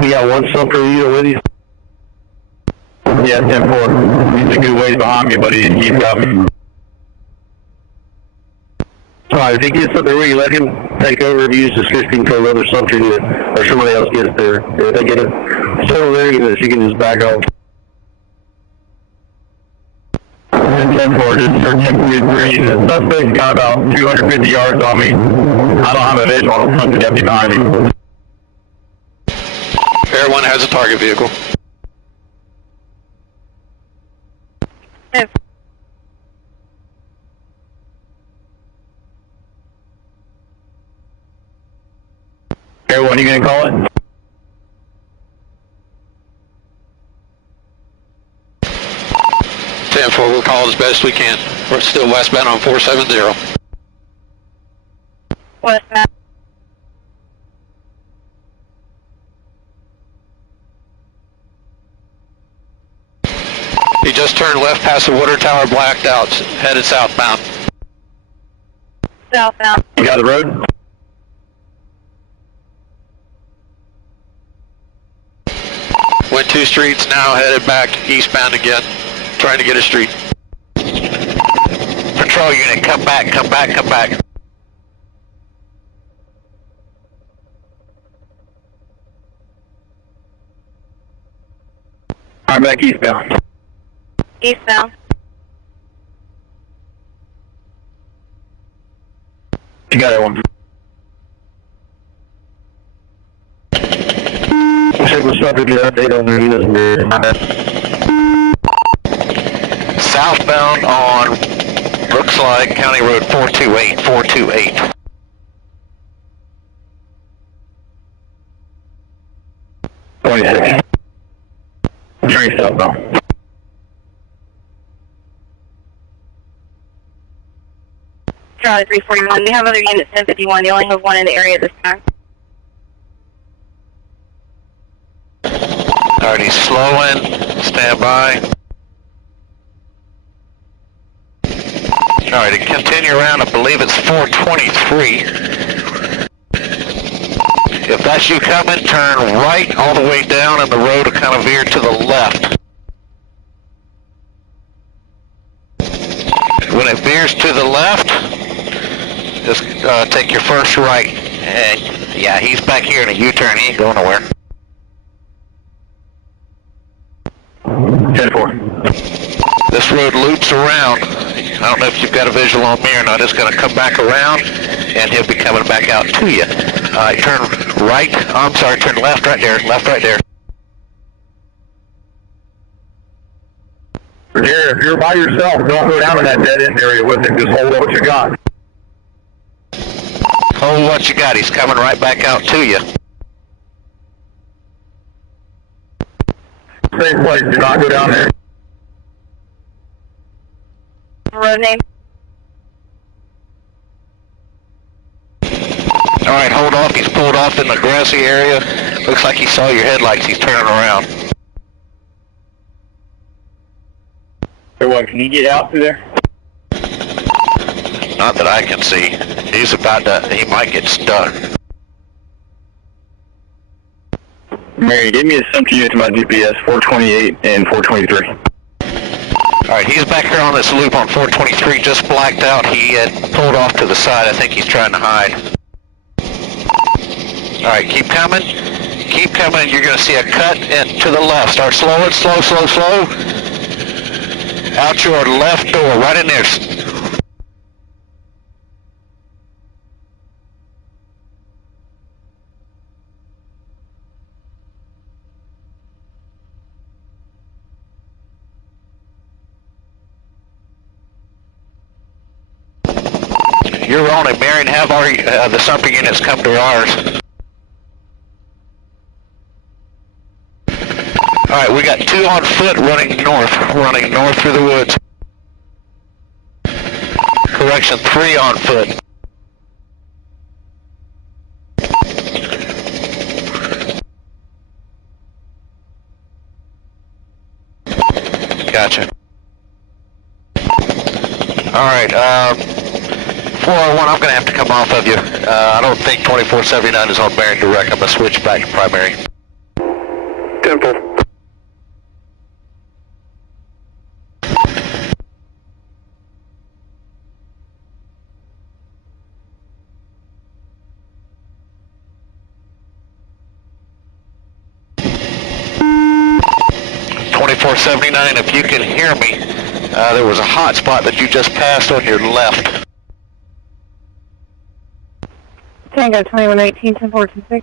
We got one Sumter unit with you. Yeah, 10-4. He's a good ways behind me, but he's got me. Alright, if he gets up there, will you let him take over and use the system until another Sumter unit or somebody else gets there? If they get it settled there, you can just back off. 10-4, just for him to agree. The suspect's got about 250 yards on me. I don't have a visual on the front of the deputy behind me. Air 1 has a target vehicle. Yes. Air 1, you gonna call it? We'll call as best we can. We're still westbound on 470. Westbound. He just turned left past the water tower, blacked out, headed southbound. Southbound. You got the road? Went 2 streets, now headed back eastbound again, trying to get a street. Patrol unit, come back, come back, come back. I'm back eastbound. Eastbound. You got that one. Check what's up, get an update on the units. Southbound on, looks like County Road 428, 428. Turn southbound. Charlie 341. We have other units 1051. You only have one in the area this time. Alright, he's slowing, stand by. Alright, to continue around, I believe it's 423. If that's you coming, turn right all the way down and the road will kind of veer to the left. When it veers to the left, just take your first right. And yeah, he's back here in a U-turn, he ain't going nowhere. 10-4. This road loops around. I don't know if you've got a visual on me or not. It's going to come back around, and he'll be coming back out to you. Turn right. Oh, I'm sorry, turn left right there. Left right there. Here, if you're by yourself, don't go down in that dead end area with him. Just hold what you got. Hold what you got. He's coming right back out to you. Same place. Do not go down there. Road name? Alright, hold off. He's pulled off in the grassy area. Looks like he saw your headlights. He's turning around. Hey, what, can you get out through there? Not that I can see. He's about to, he might get stuck. Mary, give me a Sumter unit to my GPS, 428 and 423. Alright, he's back here on this loop on 423, just blacked out. He had pulled off to the side. I think he's trying to hide. Alright, keep coming. Keep coming. You're going to see a cut to the left. Start slowing, slow, slow, slow. Out your left door, right in there. You're on it, Marion. Have our the Sumter units come to ours. All right, we got 2 on foot running north through the woods. Correction, 3 on foot. Gotcha. All right, 401, I'm going to have to come off of you. I don't think 2479 is on bearing direct. I'm going to switch back to primary. 2479, if you can hear me, there was a hot spot that you just passed on your left. Tango 2118, 10-426.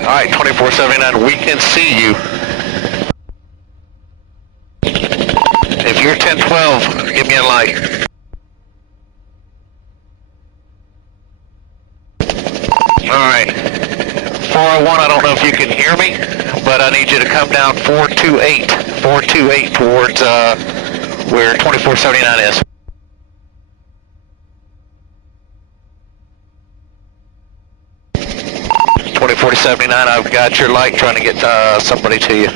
Alright, 2479, we can see you. If you're 1012, give me a light. Alright. 401, I don't know if you can hear me, but I need you to come down 428. 428 towards where 2479 is. 2479, I've got your light trying to get somebody to you.